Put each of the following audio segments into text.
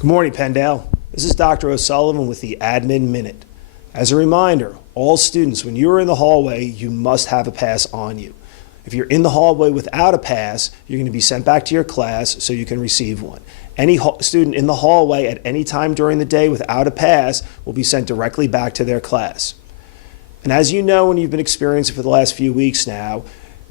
Good morning, Penndale. This is Dr. O'Sullivan with the Admin Minute. As a reminder, all students, when you are in the hallway, you must have a pass on you. If you're in the hallway without a pass, you're going to be sent back to your class so you can receive one. Any student in the hallway at any time during the day without a pass will be sent directly back to their class. And as you know, and you've been experiencing for the last few weeks now,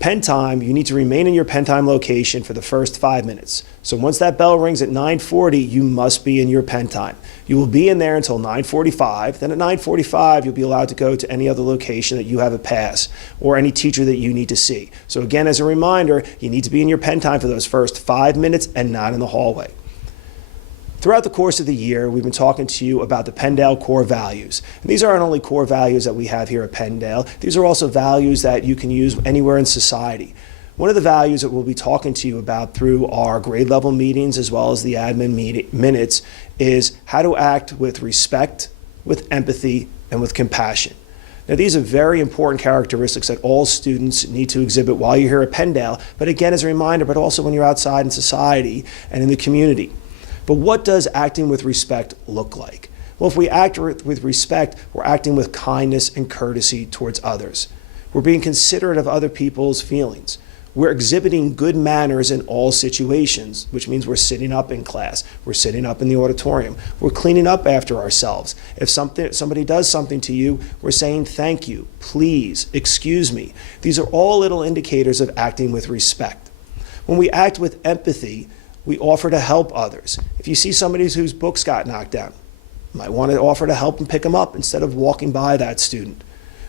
pen time, you need to remain in your pen time location for the first 5 minutes. So once that bell rings at 9:40, you must be in your pen time. You will be in there until 9:45. Then at 9:45, you'll be allowed to go to any other location that you have a pass or any teacher that you need to see. So again, as a reminder, you need to be in your pen time for those first 5 minutes and not in the hallway. Throughout the course of the year, we've been talking to you about the Penndale core values. And these aren't only core values that we have here at Penndale, these are also values that you can use anywhere in society. One of the values that we'll be talking to you about through our grade level meetings as well as the admin minutes is how to act with respect, with empathy, and with compassion. Now, these are very important characteristics that all students need to exhibit while you're here at Penndale, but again, as a reminder, but also when you're outside in society and in the community. But what does acting with respect look like? Well, if we act with respect, we're acting with kindness and courtesy towards others. We're being considerate of other people's feelings. We're exhibiting good manners in all situations, which means we're sitting up in class, we're sitting up in the auditorium, we're cleaning up after ourselves. If somebody does something to you, we're saying thank you, please, excuse me. These are all little indicators of acting with respect. When we act with empathy, we offer to help others. If you see somebody whose books got knocked down, you might want to offer to help and pick them up instead of walking by that student.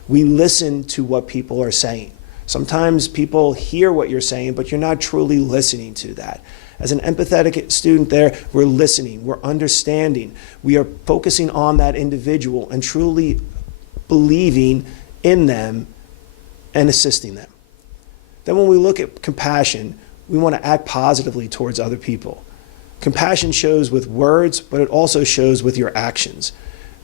We listen to what people are saying. Sometimes people hear what you're saying, but you're not truly listening to that. As an empathetic student there, we're listening, we're understanding, we are focusing on that individual and truly believing in them and assisting them. Then when we look at compassion, we want to act positively towards other people. Compassion shows with words, but it also shows with your actions.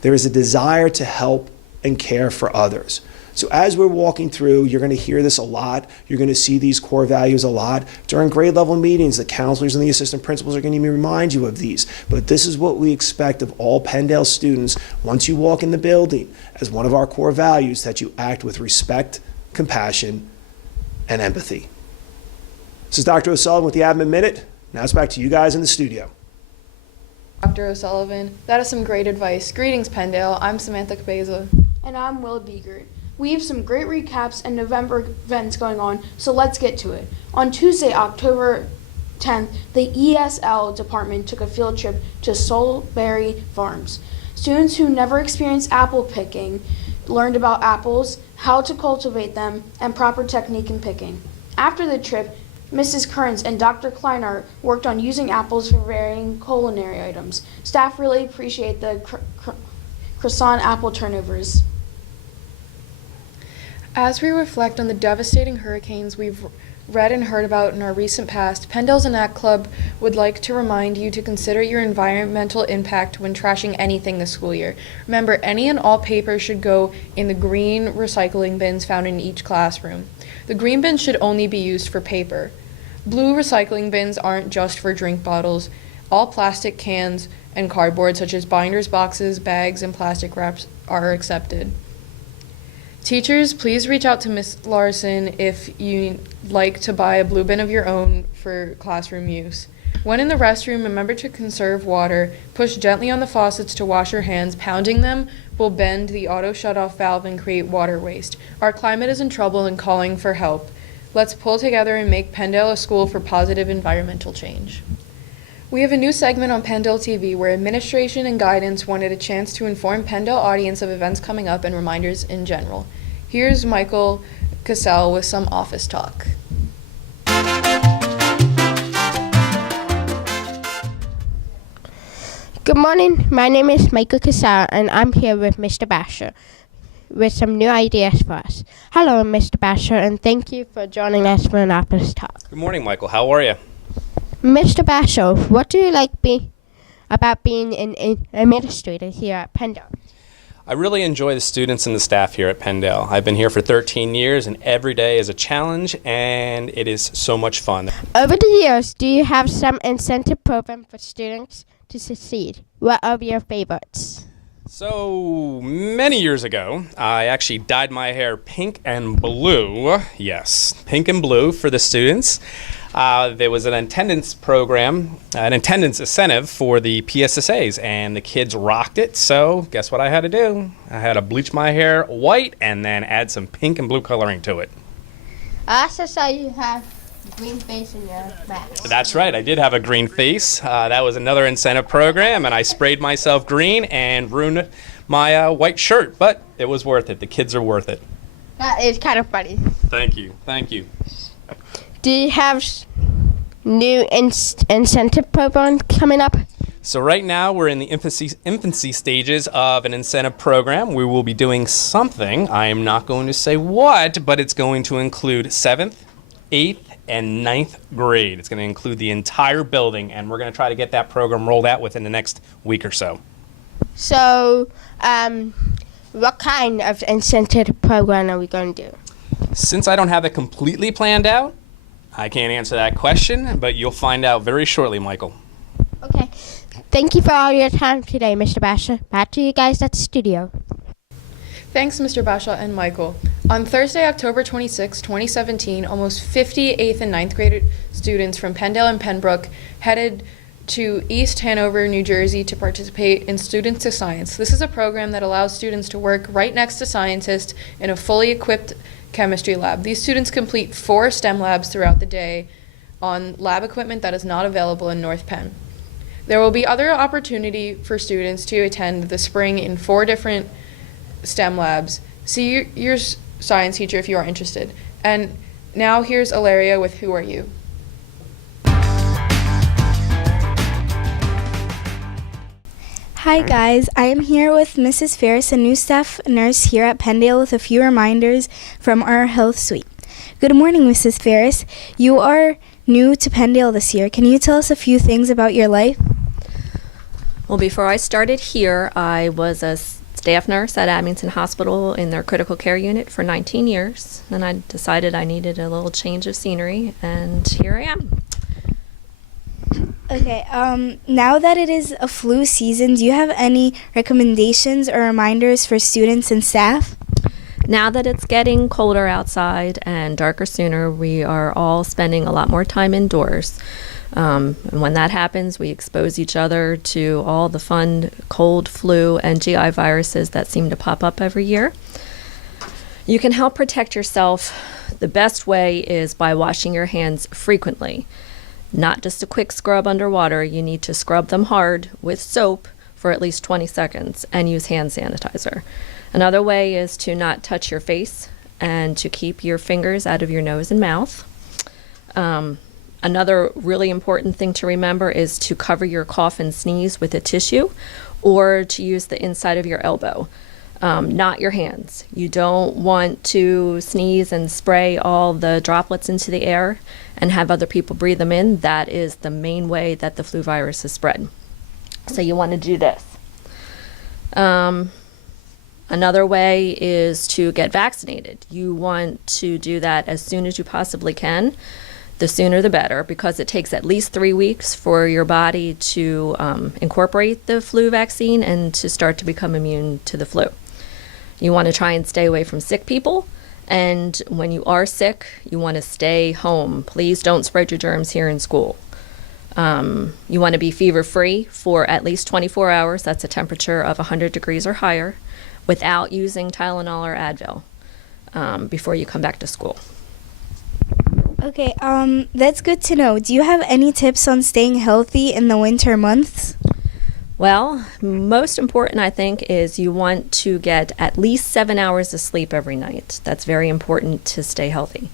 There is a desire to help and care for others. So as we're walking through, you're going to hear this a lot. You're going to see these core values a lot. During grade level meetings, the counselors and the assistant principals are going to remind you of these. But this is what we expect of all Penndale students once you walk in the building as one of our core values, that you act with respect, compassion, and empathy. This is Dr. O'Sullivan with the Admin Minute. Now it's back to you guys in the studio. Dr. O'Sullivan, that is some great advice. Greetings, Penndale. I'm Samantha Cabeza. And I'm Will Beegert. We have some great recaps and November events going on, so let's get to it. On Tuesday, October 10th, the ESL department took a field trip to Soulberry Farms. Students who never experienced apple picking learned about apples, how to cultivate them, and proper technique in picking. After the trip, Mrs. Kearns and Dr. Kleinart worked on using apples for varying culinary items. Staff really appreciate the croissant apple turnovers. As we reflect on the devastating hurricanes we've read and heard about in our recent past, Penndale's Enact Club would like to remind you to consider your environmental impact when trashing anything this school year. Remember, any and all paper should go in the green recycling bins found in each classroom. The green bins should only be used for paper. Blue recycling bins aren't just for drink bottles. All plastic cans and cardboard, such as binders, boxes, bags, and plastic wraps, are accepted. Teachers, please reach out to Ms. Larson if you'd like to buy a blue bin of your own for classroom use. When in the restroom, remember to conserve water. Push gently on the faucets to wash your hands. Pounding them will bend the auto shutoff valve and create water waste. Our climate is in trouble and calling for help. Let's pull together and make Penndale a school for positive environmental change. We have a new segment on Penndale TV where administration and guidance wanted a chance to inform Penndale audience of events coming up and reminders in general. Here's Michael Cassell with some office talk. Good morning, my name is Michael Cassell and I'm here with Mr. Basher with some new ideas for us. Hello, Mr. Basher, and thank you for joining us for an office talk. Good morning, Michael. How are you? Mr. Basher, what do you like about being an administrator here at Penndale? I really enjoy the students and the staff here at Penndale. I've been here for 13 years, and every day is a challenge, and it is so much fun. Over the years, do you have some incentive program for students to succeed. What are your favorites? So many years ago, I actually dyed my hair pink and blue. Yes, pink and blue for the students. There was an attendance program, an attendance incentive for the PSSAs, and the kids rocked it. So guess what I had to do? I had to bleach my hair white and then add some pink and blue coloring to it. I also saw you have green face in your mask. That's right, I did have a green face. That was another incentive program, and I sprayed myself green and ruined my white shirt, but it was worth it. The kids are worth it. That is kind of funny. Thank you, thank you. Do you have new incentive programs coming up? So right now we're in the infancy stages of an incentive program. We will be doing something. I am not going to say what, but it's going to include 7th, 8th, and 9th grade. It's going to include the entire building, and we're going to try to get that program rolled out within the next week or so. So, what kind of incentive program are we going to do? Since I don't have it completely planned out, I can't answer that question, but you'll find out very shortly, Michael. Okay. Thank you for all your time today, Mr. Basha. Back to you guys at the studio. Thanks, Mr. Basha and Michael. On Thursday, October 26, 2017, almost 50 8th and 9th grade students from Penndale and Pembroke headed to East Hanover, New Jersey to participate in Students to Science. This is a program that allows students to work right next to scientists in a fully equipped chemistry lab. These students complete 4 STEM labs throughout the day on lab equipment that is not available in North Penn. There will be other opportunity for students to attend the spring in 4 different STEM labs. See your science teacher if you are interested. And now here's Ilaria with Who Are You? Hi guys, I am here with Mrs. Ferris, a new staff nurse here at Penndale, with a few reminders from our health suite. Good morning, Mrs. Ferris. You are new to Penndale this year. Can you tell us a few things about your life? Well, before I started here, I was a staff nurse at Abington Hospital in their critical care unit for 19 years. Then I decided I needed a little change of scenery, and here I am. Okay, now that it is a flu season, do you have any recommendations or reminders for students and staff? Now that it's getting colder outside and darker sooner, we are all spending a lot more time indoors. And when that happens, we expose each other to all the fun cold, flu, and GI viruses that seem to pop up every year. You can help protect yourself. The best way is by washing your hands frequently. Not just a quick scrub underwater. You need to scrub them hard with soap for at least 20 seconds and use hand sanitizer. Another way is to not touch your face and to keep your fingers out of your nose and mouth. Another really important thing to remember is to cover your cough and sneeze with a tissue, or to use the inside of your elbow, not your hands. You don't want to sneeze and spray all the droplets into the air and have other people breathe them in. That is the main way that the flu virus is spread. So you want to do this. Another way is to get vaccinated. You want to do that as soon as you possibly can. The sooner the better, because it takes at least 3 weeks for your body to incorporate the flu vaccine and to start to become immune to the flu. You want to try and stay away from sick people, and when you are sick, you want to stay home. Please don't spread your germs here in school. You want to be fever-free for at least 24 hours. That's a temperature of 100 degrees or higher, without using Tylenol or Advil before you come back to school. Okay, that's good to know. Do you have any tips on staying healthy in the winter months? Well, most important, I think, is you want to get at least 7 hours of sleep every night. That's very important to stay healthy.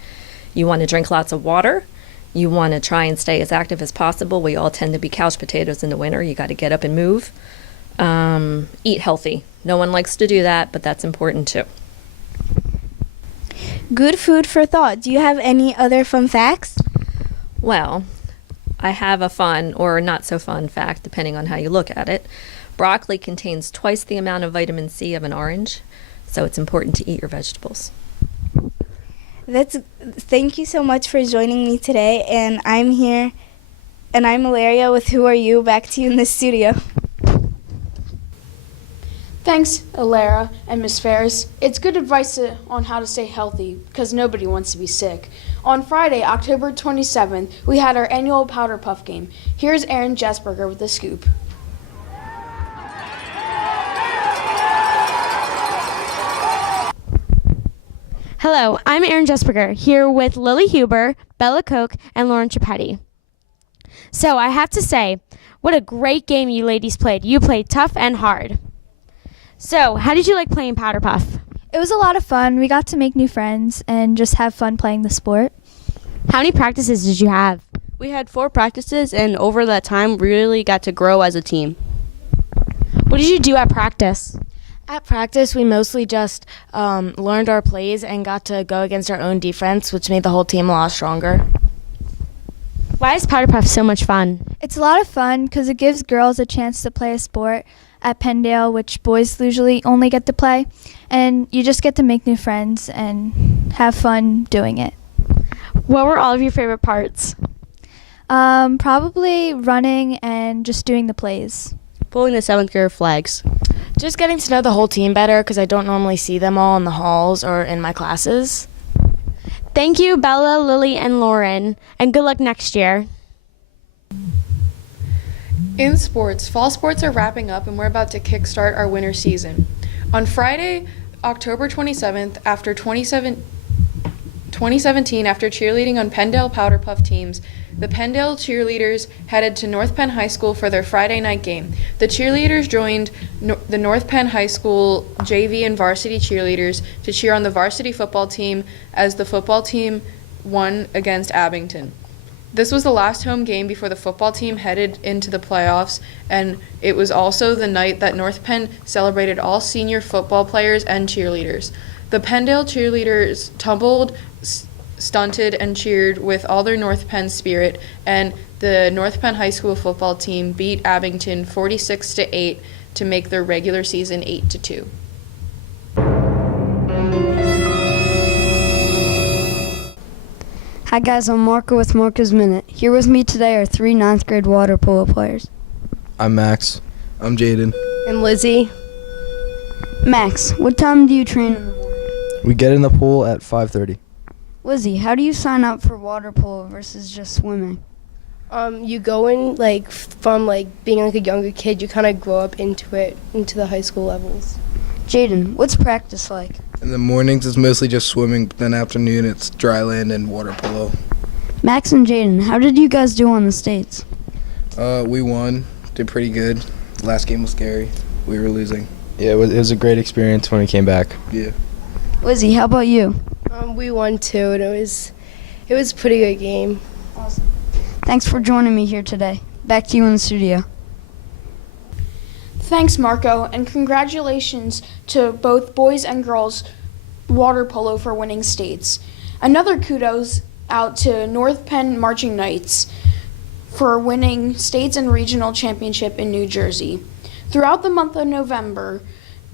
You want to drink lots of water. You want to try and stay as active as possible. We all tend to be couch potatoes in the winter. You got to get up and move. Eat healthy. No one likes to do that, but that's important too. Good food for thought. Do you have any other fun facts? Well, I have a fun or not so fun fact, depending on how you look at it. Broccoli contains twice the amount of vitamin C of an orange, so it's important to eat your vegetables. Thank you so much for joining me today, and I'm here And I'm Malaria with Who Are You? Back to you in the studio. Thanks, Alara and Miss Ferris. It's good advice on how to stay healthy because nobody wants to be sick. On Friday, October 27th, we had our annual Powder Puff game. Here's Aaron Jesberger with the scoop. Hello, I'm Aaron Jesperger, here with Lily Huber, Bella Koch, and Lauren Chipetti. So I have to say, what a great game you ladies played. You played tough and hard. So, how did you like playing Powder Puff? It was a lot of fun. We got to make new friends and just have fun playing the sport. How many practices did you have? We had 4 practices, and over that time, we really got to grow as a team. What did you do at practice? At practice, we mostly just learned our plays and got to go against our own defense, which made the whole team a lot stronger. Why is Powder Puff so much fun? It's a lot of fun because it gives girls a chance to play a sport at Penndale, which boys usually only get to play. And you just get to make new friends and have fun doing it. What were all of your favorite parts? Probably running and just doing the plays. Pulling the 7th grade flags. Just getting to know the whole team better because I don't normally see them all in the halls or in my classes. Thank you, Bella, Lily, and Lauren, and good luck next year. In sports, fall sports are wrapping up and we're about to kickstart our winter season. On Friday, October 27th, after 2017, after cheerleading on Penndale Powder Puff teams, the Penndale cheerleaders headed to North Penn High School for their Friday night game. The cheerleaders joined the North Penn High School JV and varsity cheerleaders to cheer on the varsity football team as the football team won against Abington. This was the last home game before the football team headed into the playoffs, and it was also the night that North Penn celebrated all senior football players and cheerleaders. The Penndale cheerleaders tumbled, stunted, and cheered with all their North Penn spirit, and the North Penn High School football team beat Abington 46-8 to make their regular season 8-2. Hi guys, I'm Marco with Marco's Minute. Here with me today are 3 ninth grade water polo players. I'm Max. I'm Jaden. And Lizzie. Max, what time do you train in the morning? We get in the pool at 5:30. Lizzie, how do you sign up for water polo versus just swimming? You go in from being a younger kid, you kind of grow up into it, into the high school levels. Jaden, what's practice like? In the mornings, it's mostly just swimming, but then afternoon, it's dry land and water polo. Max and Jaden, how did you guys do on the states? We won, did pretty good. Last game was scary. We were losing. Yeah, it was a great experience when we came back. Yeah. Lizzie, how about you? We won too, and it was a pretty good game. Awesome. Thanks for joining me here today. Back to you in the studio. Thanks, Marco, and congratulations to both boys and girls water polo for winning states. Another kudos out to North Penn Marching Knights for winning states and regional championship in New Jersey. Throughout the month of November,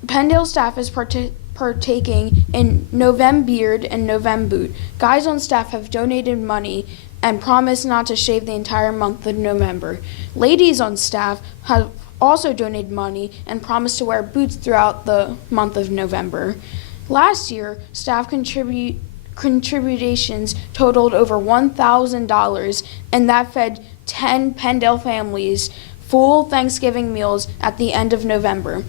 Penndale staff is partaking in Novembeard and Novemboot. Guys on staff have donated money and promised not to shave the entire month of November. Ladies on staff have also donated money and promised to wear boots throughout the month of November. Last year, staff contributions totaled over $1,000, and that fed 10 Penndale families full Thanksgiving meals at the end of November.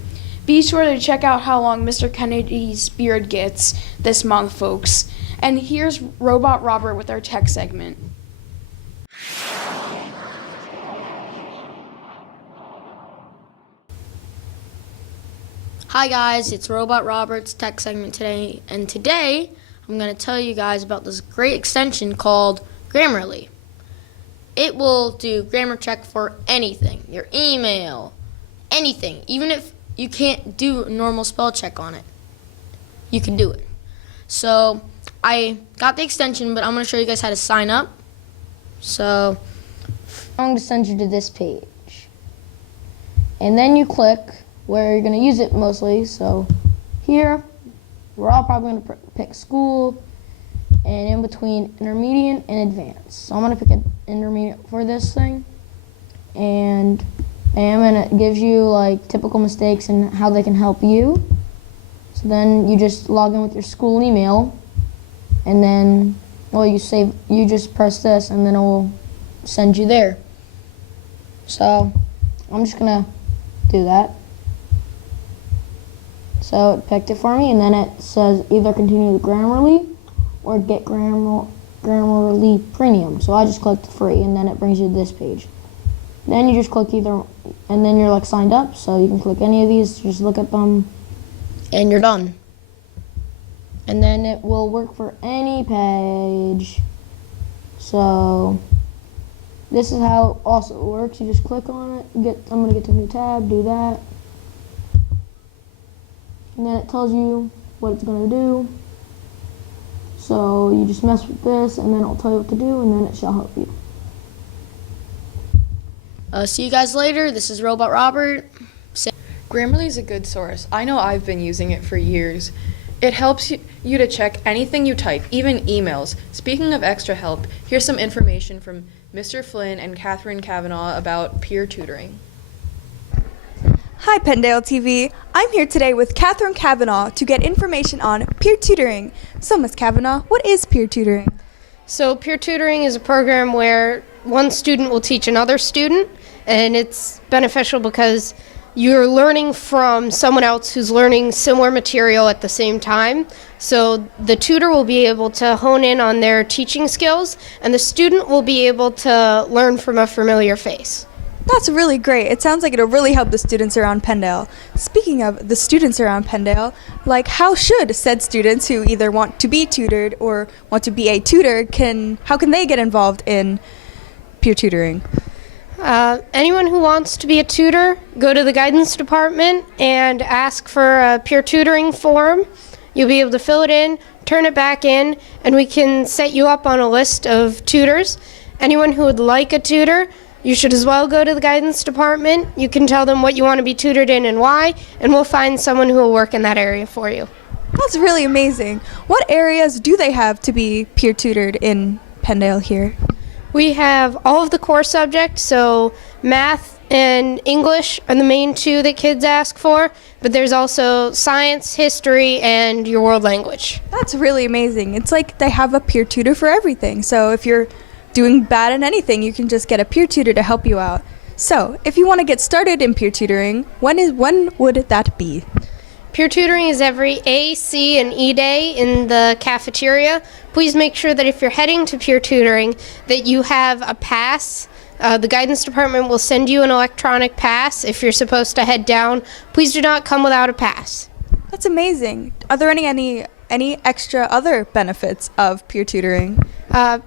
Be sure to check out how long Mr. Kennedy's beard gets this month, folks. And here's Robot Robert with our tech segment. Hi guys, it's Robot Robert's tech segment today, and today I'm going to tell you guys about this great extension called Grammarly. It will do grammar check for anything, your email, anything. Even if you can't do a normal spell check on it, you can do it. So I got the extension, but I'm going to show you guys how to sign up. So I'm going to send you to this page, and then you click where you're going to use it mostly. So here, we're all probably going to pick school, and in between intermediate and advanced. So I'm going to pick an intermediate for this thing. and it gives you like typical mistakes and how they can help you. So then you just log in with your school email, and then you just press this, and then it will send you there. So I'm just gonna do that. So it picked it for me, and then it says either continue with Grammarly or get Grammarly Premium. So I just clicked free, and then it brings you to this page. Then you just click either, and then you're like signed up, so you can click any of these, just look at them, and you're done. And then it will work for any page. So this is how it also works. You just click on it, I'm gonna get to a new tab, do that. And then it tells you what it's gonna do. So you just mess with this, and then it'll tell you what to do, and then it shall help you. See you guys later. This is Robot Robert. Grammarly is a good source. I know I've been using it for years. It helps you to check anything you type, even emails. Speaking of extra help, here's some information from Mr. Flynn and Catherine Kavanaugh about peer tutoring. Hi, Penndale TV. I'm here today with Catherine Kavanaugh to get information on peer tutoring. So, Ms. Kavanaugh, what is peer tutoring? So, peer tutoring is a program where one student will teach another student, and it's beneficial because you're learning from someone else who's learning similar material at the same time. So the tutor will be able to hone in on their teaching skills, and the student will be able to learn from a familiar face. That's really great. It sounds like it'll really help the students around Penndale. Speaking of the students around Penndale, how should said students who either want to be tutored or want to be a tutor, how can they get involved in peer tutoring? Anyone who wants to be a tutor, go to the guidance department and ask for a peer tutoring form. You'll be able to fill it in, turn it back in, and we can set you up on a list of tutors. Anyone who would like a tutor, you should as well go to the guidance department. You can tell them what you want to be tutored in and why, and we'll find someone who will work in that area for you. That's really amazing. What areas do they have to be peer tutored in Penndale here? We have all of the core subjects, so math and English are the main two that kids ask for, but there's also science, history, and your world language. That's really amazing. It's like they have a peer tutor for everything. So if you're doing bad in anything, you can just get a peer tutor to help you out. So if you want to get started in peer tutoring, when would that be? Peer tutoring is every A, C, and E day in the cafeteria. Please make sure that if you're heading to peer tutoring that you have a pass. The guidance department will send you an electronic pass if you're supposed to head down. Please do not come without a pass. That's amazing. Are there any extra other benefits of peer tutoring?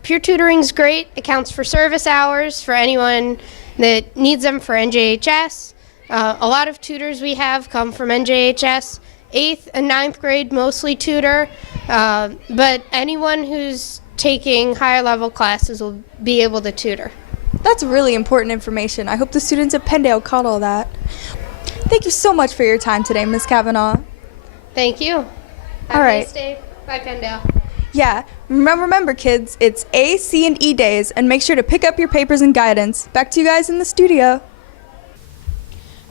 Peer tutoring is great. It counts for service hours for anyone that needs them for NJHS. A lot of tutors we have come from NJHS. 8th and 9th grade mostly tutor, but anyone who's taking higher level classes will be able to tutor. That's really important information. I hope the students at Penndale caught all that. Thank you so much for your time today, Ms. Kavanaugh. Thank you. All right. Nice day. Bye, Penndale. Yeah, remember kids, it's A, C, and E days, and make sure to pick up your papers and guidance. Back to you guys in the studio.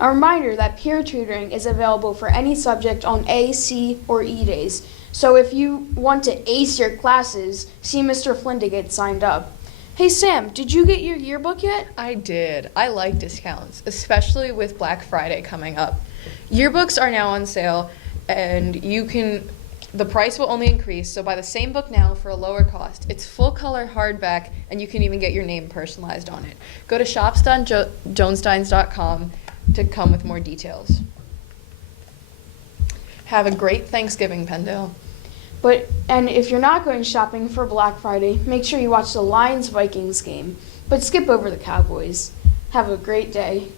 A reminder that peer tutoring is available for any subject on A, C, or E days. So if you want to ace your classes, see Mr. Flynn to get signed up. Hey Sam, did you get your yearbook yet? I did. I like discounts, especially with Black Friday coming up. Yearbooks are now on sale, and the price will only increase, so buy the same book now for a lower cost. It's full color hardback, and you can even get your name personalized on it. Go to shops.jonesteins.com to come with more details. Have a great Thanksgiving, Penndale. And if you're not going shopping for Black Friday, make sure you watch the Lions-Vikings game, but skip over the Cowboys. Have a great day.